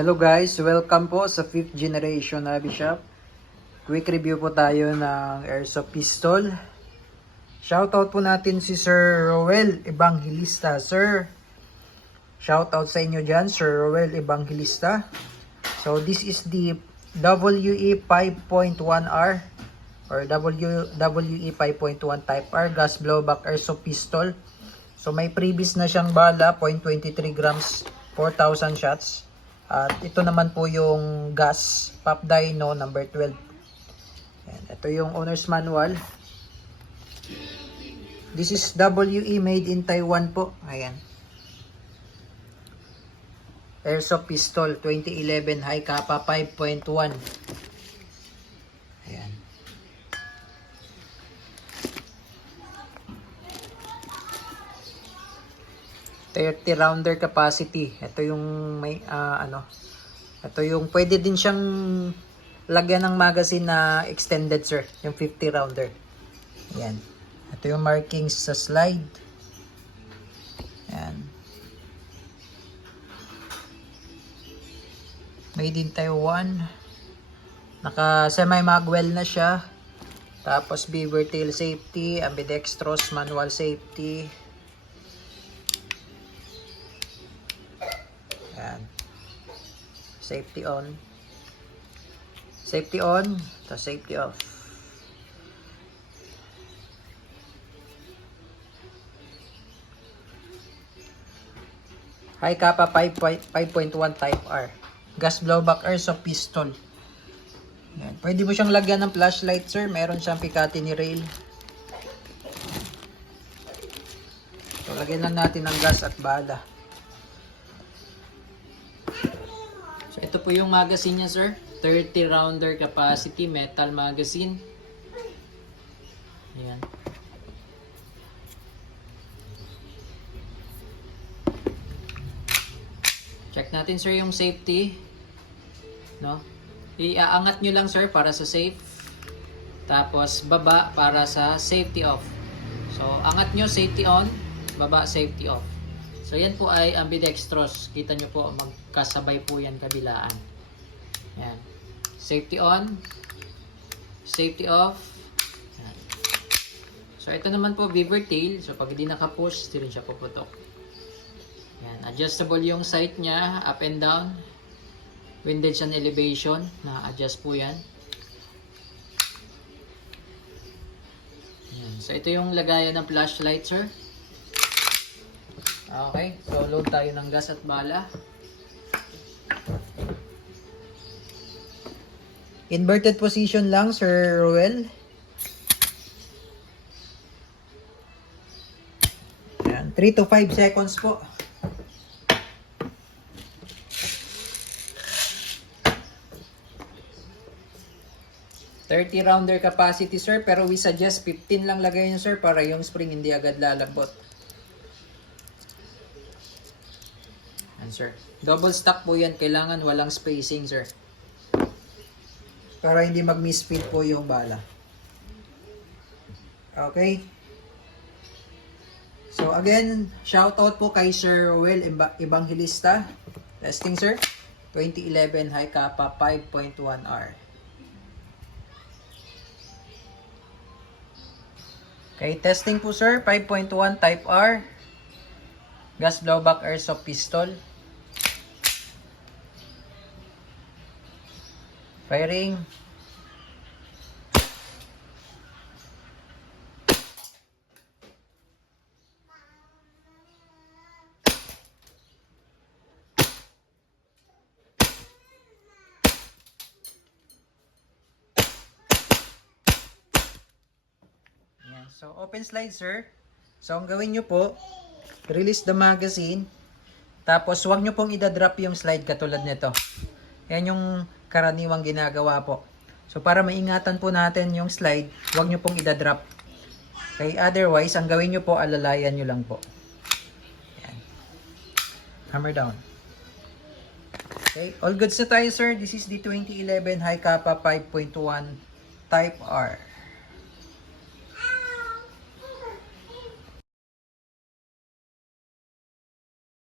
Hello guys, welcome po sa 5th generation Hobby Shop. Quick review po tayo ng airsoft pistol. Shoutout po natin si Sir Roel Evangelista. Sir, shoutout sa inyo dyan, Sir Roel Evangelista. So this is the WE 5.1R or WE 5.1 Type R gas blowback airsoft pistol. So may previous na siyang bala, 0.23 grams, 4,000 shots. At ito naman po yung gas Pop Dino number 12. Ayan, ito yung owner's manual. This is WE made in Taiwan po. Ayan. Airsoft pistol 2011 high kappa 5.1. Ayan. .30 rounder capacity. Ito yung may ito yung pwede din siyang lagyan ng magazine na extended, sir, yung 50 rounder. Ayan. Ito yung markings sa slide. Ayan. Made in Taiwan. Naka semi magwell na siya. Tapos beaver tail safety, ambidextrous manual safety. Ayan. Safety on. Safety on. Tapos safety off. High kappa 5.1 Type R. Gas blowback airsoft pistol. Ayan. Pwede mo siyang lagyan ng flashlight, sir. Meron siyang Picatinny rail. So, lagyan lang natin ng gas at bala. So, ito po yung magazine niya, sir. 30 rounder capacity metal magazine. Ayan. Check natin, sir, yung safety. No? Iaangat nyo lang, sir, para sa safe. Tapos, baba para sa safety off. So, angat nyo, safety on. Baba, safety off. So, yan po ay ambidextrous. Kita nyo po, magkasabay po yan kabilaan. Yan. Safety on. Safety off. Yan. So, ito naman po, beaver tail. So, pag hindi nakapush, hindi rin siya puputok. Yan. Adjustable yung sight niya, up and down. Windage and elevation. Na-adjust po yan. Yan. So, ito yung lagayan ng flashlight, sir. Okay, so load tayo ng gas at bala. Inverted position lang, Sir Roel. Ayan, 3 to 5 seconds po. .30 rounder capacity, sir, pero we suggest 15 lang lagay nyo, sir, para yung spring hindi agad lalambot. Sir. Double stack po yan. Kailangan walang spacing, sir. Para hindi mag-misfit po yung bala. Okay? So, again, shoutout po kay Sir Roel Evangelista. Testing, sir. 2011 high kappa 5.1R. Okay, testing po, sir. 5.1 Type R. Gas blowback airsoft pistol. Firing. Yan. So, open slide, sir. So, ang gawin nyo po, release the magazine. Tapos, huwag nyo pong idadrop yung slide katulad nito. Yan yung karaniwang ginagawa po. So, para maingatan po natin yung slide, huwag nyo pong idadrop. Okay, otherwise, ang gawin nyo po, alalayan nyo lang po. Yan. Hammer down. Okay, all goods na tayo, sir. This is the 2011 high kappa 5.1 Type R.